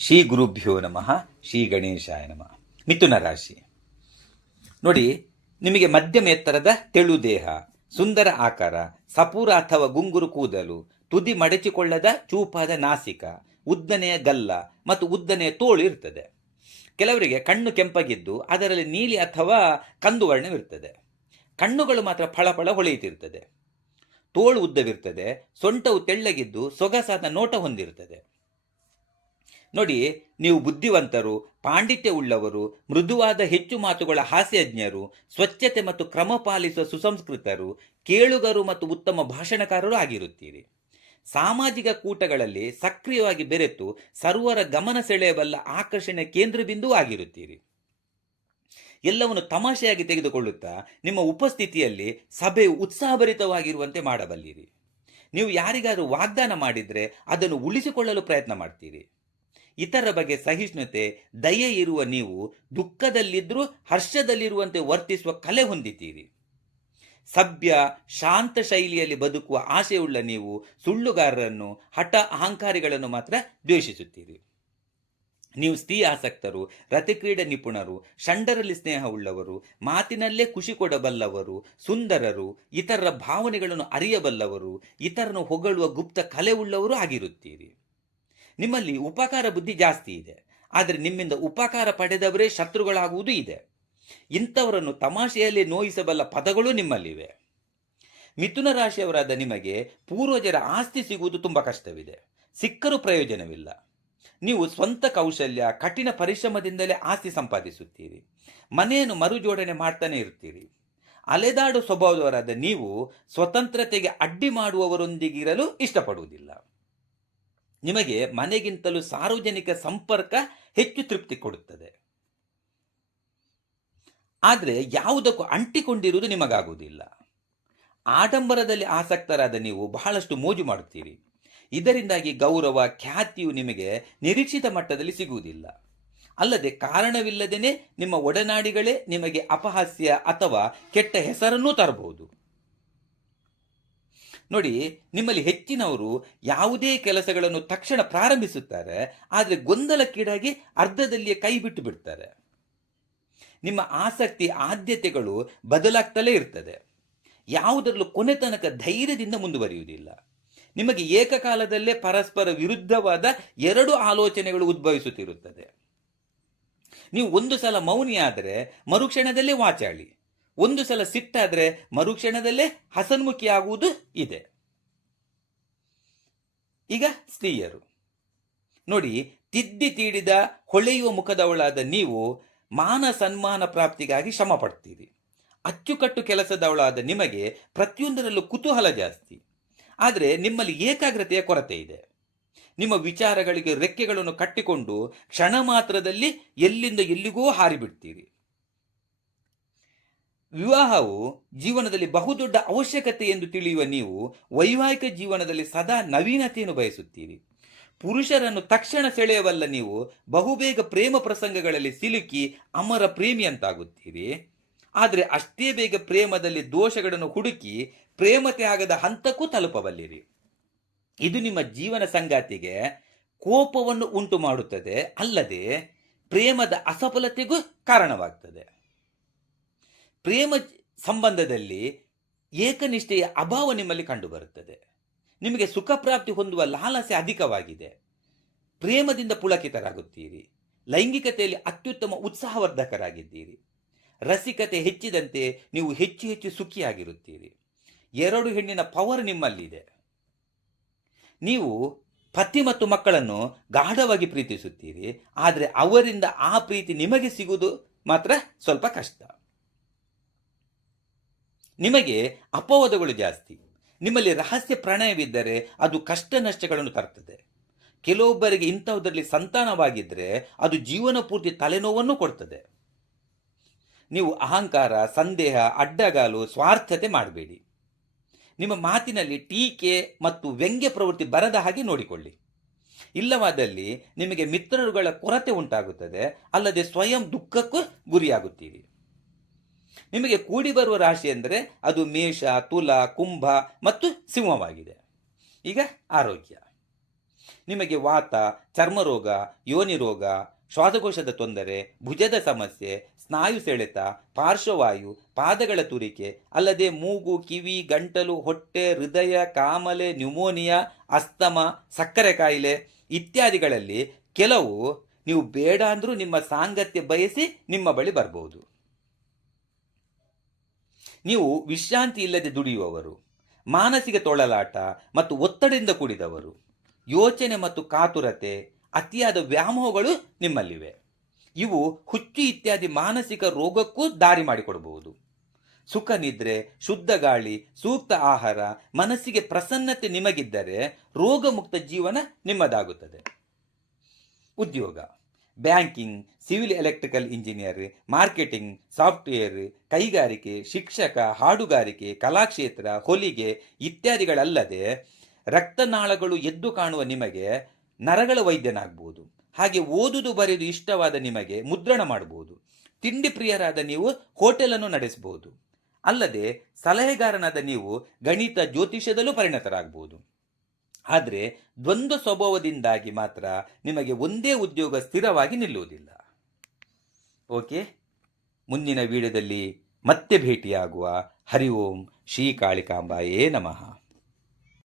ಶ್ರೀ ಗುರುಭ್ಯೋ ನಮಃ. ಶ್ರೀ ಗಣೇಶಾಯ ನಮಃ. ಮಿಥುನ ರಾಶಿ ನೋಡಿ, ನಿಮಗೆ ಮಧ್ಯಮ ಎತ್ತರದ ತೆಳು ದೇಹ, ಸುಂದರ ಆಕಾರ, ಸಪೂರ ಅಥವಾ ಗುಂಗುರು ಕೂದಲು, ತುದಿ ಮಡಚಿಕೊಳ್ಳದ ಚೂಪಾದ ನಾಸಿಕ, ಉದ್ದನೆಯ ಗಲ್ಲ ಮತ್ತು ಉದ್ದನೆಯ ತೋಳು ಇರ್ತದೆ. ಕೆಲವರಿಗೆ ಕಣ್ಣು ಕೆಂಪಗಿದ್ದು ಅದರಲ್ಲಿ ನೀಲಿ ಅಥವಾ ಕಂದು ವರ್ಣವಿರ್ತದೆ. ಕಣ್ಣುಗಳು ಮಾತ್ರ ಫಳಫಳ ಹೊಳೆಯುತ್ತಿರ್ತದೆ. ತೋಳು ಉದ್ದವಿರ್ತದೆ. ಸೊಂಟವು ತೆಳ್ಳಗಿದ್ದು ಸೊಗಸಾದ ನೋಟ ಹೊಂದಿರ್ತದೆ. ನೋಡಿ, ನೀವು ಬುದ್ಧಿವಂತರು, ಪಾಂಡಿತ್ಯ ಉಳ್ಳವರು, ಮೃದುವಾದ ಹೆಚ್ಚು ಮಾತುಗಳ ಹಾಸ್ಯಜ್ಞರು, ಸ್ವಚ್ಛತೆ ಮತ್ತು ಕ್ರಮ ಪಾಲಿಸುವ ಸುಸಂಸ್ಕೃತರು, ಕೇಳುಗರು ಮತ್ತು ಉತ್ತಮ ಭಾಷಣಕಾರರು ಆಗಿರುತ್ತೀರಿ. ಸಾಮಾಜಿಕ ಕೂಟಗಳಲ್ಲಿ ಸಕ್ರಿಯವಾಗಿ ಬೆರೆತು ಸರ್ವರ ಗಮನ ಸೆಳೆಯಬಲ್ಲ ಆಕರ್ಷಣೆ ಕೇಂದ್ರಬಿಂದು ಆಗಿರುತ್ತೀರಿ. ಎಲ್ಲವನ್ನು ತಮಾಷೆಯಾಗಿ ತೆಗೆದುಕೊಳ್ಳುತ್ತಾ ನಿಮ್ಮ ಉಪಸ್ಥಿತಿಯಲ್ಲಿ ಸಭೆಯು ಉತ್ಸಾಹಭರಿತವಾಗಿರುವಂತೆ ಮಾಡಬಲ್ಲಿರಿ. ನೀವು ಯಾರಿಗಾದರೂ ವಾಗ್ದಾನ ಮಾಡಿದರೆ ಅದನ್ನು ಉಳಿಸಿಕೊಳ್ಳಲು ಪ್ರಯತ್ನ ಮಾಡ್ತೀರಿ. ಇತರ ಬಗ್ಗೆ ಸಹಿಷ್ಣುತೆ, ದಯೆ ಇರುವ ನೀವು ದುಃಖದಲ್ಲಿದ್ದರೂ ಹರ್ಷದಲ್ಲಿರುವಂತೆ ವರ್ತಿಸುವ ಕಲೆ ಹೊಂದಿದ್ದೀರಿ. ಸಭ್ಯ, ಶಾಂತ ಶೈಲಿಯಲ್ಲಿ ಬದುಕುವ ಆಶೆಯುಳ್ಳ ನೀವು ಸುಳ್ಳುಗಾರರನ್ನು, ಹಠ ಅಹಂಕಾರಿಗಳನ್ನು ಮಾತ್ರ ದ್ವೇಷಿಸುತ್ತೀರಿ. ನೀವು ಸ್ತ್ರೀ ಆಸಕ್ತರು, ರತಿಕ್ರೀಡೆ ನಿಪುಣರು, ಷಂಡರಲ್ಲಿ ಸ್ನೇಹ ಉಳ್ಳವರು, ಮಾತಿನಲ್ಲೇ ಖುಷಿ ಕೊಡಬಲ್ಲವರು, ಸುಂದರರು, ಇತರರ ಭಾವನೆಗಳನ್ನು ಅರಿಯಬಲ್ಲವರು, ಇತರನ್ನು ಹೊಗಳುವ ಗುಪ್ತ ಕಲೆ ಉಳ್ಳವರು ಆಗಿರುತ್ತೀರಿ. ನಿಮ್ಮಲ್ಲಿ ಉಪಕಾರ ಬುದ್ಧಿ ಜಾಸ್ತಿ ಇದೆ, ಆದರೆ ನಿಮ್ಮಿಂದ ಉಪಕಾರ ಪಡೆದವರೇ ಶತ್ರುಗಳಾಗುವುದು ಇದೆ. ಇಂಥವರನ್ನು ತಮಾಷೆಯಲ್ಲಿ ನೋಯಿಸಬಲ್ಲ ಪದಗಳು ನಿಮ್ಮಲ್ಲಿವೆ. ಮಿಥುನ ರಾಶಿಯವರಾದ ನಿಮಗೆ ಪೂರ್ವಜರ ಆಸ್ತಿ ಸಿಗುವುದು ತುಂಬ ಕಷ್ಟವಿದೆ. ಸಿಕ್ಕರೂ ಪ್ರಯೋಜನವಿಲ್ಲ. ನೀವು ಸ್ವಂತ ಕೌಶಲ್ಯ, ಕಠಿಣ ಪರಿಶ್ರಮದಿಂದಲೇ ಆಸ್ತಿ ಸಂಪಾದಿಸುತ್ತೀರಿ. ಮನೆಯನ್ನು ಮರುಜೋಡಣೆ ಮಾಡ್ತಾನೆ ಇರ್ತೀರಿ. ಅಲೆದಾಡು ಸ್ವಭಾವದವರಾದ ನೀವು ಸ್ವತಂತ್ರತೆಗೆ ಅಡ್ಡಿ ಮಾಡುವವರೊಂದಿಗಿರಲು ಇಷ್ಟಪಡುವುದಿಲ್ಲ. ನಿಮಗೆ ಮನೆಗಿಂತಲೂ ಸಾರ್ವಜನಿಕ ಸಂಪರ್ಕ ಹೆಚ್ಚು ತೃಪ್ತಿ ಕೊಡುತ್ತದೆ. ಆದರೆ ಯಾವುದಕ್ಕೂ ಅಂಟಿಕೊಂಡಿರುವುದು ನಿಮಗಾಗುವುದಿಲ್ಲ. ಆಡಂಬರದಲ್ಲಿ ಆಸಕ್ತರಾದ ನೀವು ಬಹಳಷ್ಟು ಮೋಜು ಮಾಡುತ್ತೀರಿ. ಇದರಿಂದಾಗಿ ಗೌರವ, ಖ್ಯಾತಿಯು ನಿಮಗೆ ನಿರೀಕ್ಷಿತ ಮಟ್ಟದಲ್ಲಿ ಸಿಗುವುದಿಲ್ಲ. ಅಲ್ಲದೆ ಕಾರಣವಿಲ್ಲದೇನೆ ನಿಮ್ಮ ಒಡನಾಡಿಗಳೇ ನಿಮಗೆ ಅಪಹಾಸ್ಯ ಅಥವಾ ಕೆಟ್ಟ ಹೆಸರನ್ನೂ ತರಬಹುದು. ನೋಡಿ, ನಿಮ್ಮಲ್ಲಿ ಹೆಚ್ಚಿನವರು ಯಾವುದೇ ಕೆಲಸಗಳನ್ನು ತಕ್ಷಣ ಪ್ರಾರಂಭಿಸುತ್ತಾರೆ, ಆದರೆ ಗೊಂದಲಕ್ಕೀಡಾಗಿ ಅರ್ಧದಲ್ಲಿಯೇ ಕೈ ಬಿಟ್ಟು ಬಿಡ್ತಾರೆ. ನಿಮ್ಮ ಆಸಕ್ತಿ, ಆದ್ಯತೆಗಳು ಬದಲಾಗ್ತಲೇ ಇರ್ತದೆ. ಯಾವುದರಲ್ಲೂ ಕೊನೆ ತನಕ ಧೈರ್ಯದಿಂದ ಮುಂದುವರಿಯುವುದಿಲ್ಲ. ನಿಮಗೆ ಏಕಕಾಲದಲ್ಲೇ ಪರಸ್ಪರ ವಿರುದ್ಧವಾದ ಎರಡು ಆಲೋಚನೆಗಳು ಉದ್ಭವಿಸುತ್ತಿರುತ್ತದೆ. ನೀವು ಒಂದು ಸಲ ಮೌನಿಯಾದರೆ ಮರುಕ್ಷಣದಲ್ಲೇ ವಾಚಾಳಿ, ಒಂದು ಸಲ ಸಿಟ್ಟಾದರೆ ಮರುಕ್ಷಣದಲ್ಲೇ ಹಸನ್ಮುಖಿಯಾಗುವುದು ಇದೆ. ಈಗ ಸ್ತ್ರೀಯರು ನೋಡಿ, ತಿದ್ದಿ ತೀಡಿದ ಹೊಳೆಯುವ ಮುಖದವಳಾದ ನೀವು ಮಾನ ಸನ್ಮಾನ ಪ್ರಾಪ್ತಿಗಾಗಿ ಶ್ರಮ ಪಡ್ತೀರಿ. ಅಚ್ಚುಕಟ್ಟು ಕೆಲಸದವಳಾದ ನಿಮಗೆ ಪ್ರತಿಯೊಂದರಲ್ಲೂ ಕುತೂಹಲ ಜಾಸ್ತಿ. ಆದರೆ ನಿಮ್ಮಲ್ಲಿ ಏಕಾಗ್ರತೆಯ ಕೊರತೆ ಇದೆ. ನಿಮ್ಮ ವಿಚಾರಗಳಿಗೆ ರೆಕ್ಕೆಗಳನ್ನು ಕಟ್ಟಿಕೊಂಡು ಕ್ಷಣ ಮಾತ್ರದಲ್ಲಿ ಎಲ್ಲಿಂದ ಎಲ್ಲಿಗೂ ಹಾರಿಬಿಡ್ತೀರಿ. ವಿವಾಹವು ಜೀವನದಲ್ಲಿ ಬಹುದೊಡ್ಡ ಅವಶ್ಯಕತೆ ಎಂದು ತಿಳಿಯುವ ನೀವು ವೈವಾಹಿಕ ಜೀವನದಲ್ಲಿ ಸದಾ ನವೀನತೆಯನ್ನು ಬಯಸುತ್ತೀರಿ. ಪುರುಷರನ್ನು ತಕ್ಷಣ ಸೆಳೆಯವಲ್ಲ ನೀವು ಬಹುಬೇಗ ಪ್ರೇಮ ಪ್ರಸಂಗಗಳಲ್ಲಿ ಸಿಲುಕಿ ಅಮರ ಪ್ರೇಮಿಯಂತಾಗುತ್ತೀರಿ. ಆದರೆ ಅಷ್ಟೇ ಬೇಗ ಪ್ರೇಮದಲ್ಲಿ ದೋಷಗಳನ್ನು ಹುಡುಕಿ ಪ್ರೇಮತೆ ಆಗದ ಹಂತಕ್ಕೂ ತಲುಪಬಲ್ಲಿರಿ. ಇದು ನಿಮ್ಮ ಜೀವನ ಸಂಗಾತಿಗೆ ಕೋಪವನ್ನು ಉಂಟು ಮಾಡುತ್ತದೆ, ಅಲ್ಲದೆ ಪ್ರೇಮದ ಅಸಫಲತೆಗೂ ಕಾರಣವಾಗ್ತದೆ. ಪ್ರೇಮ ಸಂಬಂಧದಲ್ಲಿ ಏಕನಿಷ್ಠೆಯ ಅಭಾವ ನಿಮ್ಮಲ್ಲಿ ಕಂಡುಬರುತ್ತದೆ. ನಿಮಗೆ ಸುಖ ಪ್ರಾಪ್ತಿ ಹೊಂದುವ ಲಾಲಸೆ ಅಧಿಕವಾಗಿದೆ. ಪ್ರೇಮದಿಂದ ಪುಳಕಿತರಾಗುತ್ತೀರಿ. ಲೈಂಗಿಕತೆಯಲ್ಲಿ ಅತ್ಯುತ್ತಮ ಉತ್ಸಾಹವರ್ಧಕರಾಗಿದ್ದೀರಿ. ರಸಿಕತೆ ಹೆಚ್ಚಿದಂತೆ ನೀವು ಹೆಚ್ಚು ಹೆಚ್ಚು ಸುಖಿಯಾಗಿರುತ್ತೀರಿ. ಎರಡು ಹೆಣ್ಣಿನ ಪವರ್ ನಿಮ್ಮಲ್ಲಿದೆ. ನೀವು ಪತಿ ಮತ್ತು ಮಕ್ಕಳನ್ನು ಗಾಢವಾಗಿ ಪ್ರೀತಿಸುತ್ತೀರಿ, ಆದರೆ ಅವರಿಂದ ಆ ಪ್ರೀತಿ ನಿಮಗೆ ಸಿಗುವುದು ಮಾತ್ರ ಸ್ವಲ್ಪ ಕಷ್ಟ. ನಿಮಗೆ ಅಪವಾದಗಳು ಜಾಸ್ತಿ. ನಿಮ್ಮಲ್ಲಿ ರಹಸ್ಯ ಪ್ರಣಯವಿದ್ದರೆ ಅದು ಕಷ್ಟ ನಷ್ಟಗಳನ್ನು ತರ್ತದೆ. ಕೆಲವೊಬ್ಬರಿಗೆ ಇಂಥವುದರಲ್ಲಿ ಸಂತಾನವಾಗಿದ್ದರೆ ಅದು ಜೀವನ ಪೂರ್ತಿ ತಲೆನೋವನ್ನು ಕೊಡ್ತದೆ. ನೀವು ಅಹಂಕಾರ, ಸಂದೇಹ, ಅಡ್ಡಗಾಲು, ಸ್ವಾರ್ಥತೆ ಮಾಡಬೇಡಿ. ನಿಮ್ಮ ಮಾತಿನಲ್ಲಿ ಟೀಕೆ ಮತ್ತು ವ್ಯಂಗ್ಯ ಪ್ರವೃತ್ತಿ ಬರದ ಹಾಗೆ ನೋಡಿಕೊಳ್ಳಿ. ಇಲ್ಲವಾದಲ್ಲಿ ನಿಮಗೆ ಮಿತ್ರರುಗಳ ಕೊರತೆ ಉಂಟಾಗುತ್ತದೆ, ಅಲ್ಲದೆ ಸ್ವಯಂ ದುಃಖಕ್ಕೂ ಗುರಿಯಾಗುತ್ತೀರಿ. ನಿಮಗೆ ಕೂಡಿ ಬರುವ ರಾಶಿ ಎಂದರೆ ಅದು ಮೇಷ, ತುಲ, ಕುಂಭ ಮತ್ತು ಸಿಂಹವಾಗಿದೆ. ಈಗ ಆರೋಗ್ಯ ನಿಮಗೆ ವಾತ, ಚರ್ಮರೋಗ, ಯೋನಿ ರೋಗ, ಶ್ವಾಸಕೋಶದ ತೊಂದರೆ, ಭುಜದ ಸಮಸ್ಯೆ, ಸ್ನಾಯು ಸೆಳೆತ, ಪಾರ್ಶ್ವವಾಯು, ಪಾದಗಳ ತುರಿಕೆ, ಅಲ್ಲದೆ ಮೂಗು, ಕಿವಿ, ಗಂಟಲು, ಹೊಟ್ಟೆ, ಹೃದಯ, ಕಾಮಲೆ, ನ್ಯೂಮೋನಿಯಾ, ಅಸ್ತಮ, ಸಕ್ಕರೆ ಕಾಯಿಲೆ ಇತ್ಯಾದಿಗಳಲ್ಲಿ ಕೆಲವು ನೀವು ಬೇಡ ಅಂದ್ರೂ ನಿಮ್ಮ ಸಾಂಗತ್ಯ ಬಯಸಿ ನಿಮ್ಮ ಬಳಿ ಬರಬಹುದು. ನೀವು ವಿಶ್ರಾಂತಿ ಇಲ್ಲದೆ ದುಡಿಯುವವರು, ಮಾನಸಿಕ ತೊಳಲಾಟ ಮತ್ತು ಒತ್ತಡದಿಂದ ಕೂಡಿದವರು, ಯೋಚನೆ ಮತ್ತು ಕಾತುರತೆ, ಅತಿಯಾದ ವ್ಯಾಮೋಹಗಳು ನಿಮ್ಮಲ್ಲಿವೆ. ಇವು ಹುಚ್ಚು ಇತ್ಯಾದಿ ಮಾನಸಿಕ ರೋಗಕ್ಕೂ ದಾರಿ ಮಾಡಿಕೊಡಬಹುದು. ಸುಖ ನಿದ್ರೆ, ಶುದ್ಧ ಗಾಳಿ, ಸೂಕ್ತ ಆಹಾರ, ಮನಸ್ಸಿಗೆ ಪ್ರಸನ್ನತೆ ನಿಮಗಿದ್ದರೆ ರೋಗಮುಕ್ತ ಜೀವನ ನಿಮ್ಮದಾಗುತ್ತದೆ. ಉದ್ಯೋಗ: banking, civil electrical engineer, marketing, software, ಕೈಗಾರಿಕೆ, ಶಿಕ್ಷಕ, ಹಾಡುಗಾರಿಕೆ, ಕಲಾಕ್ಷೇತ್ರ, ಹೊಲಿಗೆ ಇತ್ಯಾದಿಗಳಲ್ಲದೆ ರಕ್ತನಾಳಗಳು ಎದ್ದು ಕಾಣುವ ನಿಮಗೆ ನರಗಳ ವೈದ್ಯನಾಗಬಹುದು. ಹಾಗೆ ಓದುವುದು ಬರೆಯುವುದು ಇಷ್ಟವಾದ ನಿಮಗೆ ಮುದ್ರಣ ಮಾಡಬಹುದು. ತಿಂಡಿ ಪ್ರಿಯರಾದ ನೀವು ಹೋಟೆಲನ್ನು ನಡೆಸಬಹುದು. ಅಲ್ಲದೆ ಸಲಹೆಗಾರನಾದ ನೀವು ಗಣಿತ, ಜ್ಯೋತಿಷ್ಯದಲ್ಲೂ ಪರಿಣತರಾಗಬಹುದು. ಆದರೆ ದ್ವಂದ್ವ ಸ್ವಭಾವದಿಂದಾಗಿ ಮಾತ್ರ ನಿಮಗೆ ಒಂದೇ ಉದ್ಯೋಗ ಸ್ಥಿರವಾಗಿ ನಿಲ್ಲುವುದಿಲ್ಲ. ಓಕೆ, ಮುಂದಿನ ವಿಡಿಯೋದಲ್ಲಿ ಮತ್ತೆ ಭೇಟಿಯಾಗುವ. ಹರಿ ಓಂ ಶ್ರೀ ಕಾಳಿಕಾಂಬಾಯೇ ನಮಃ.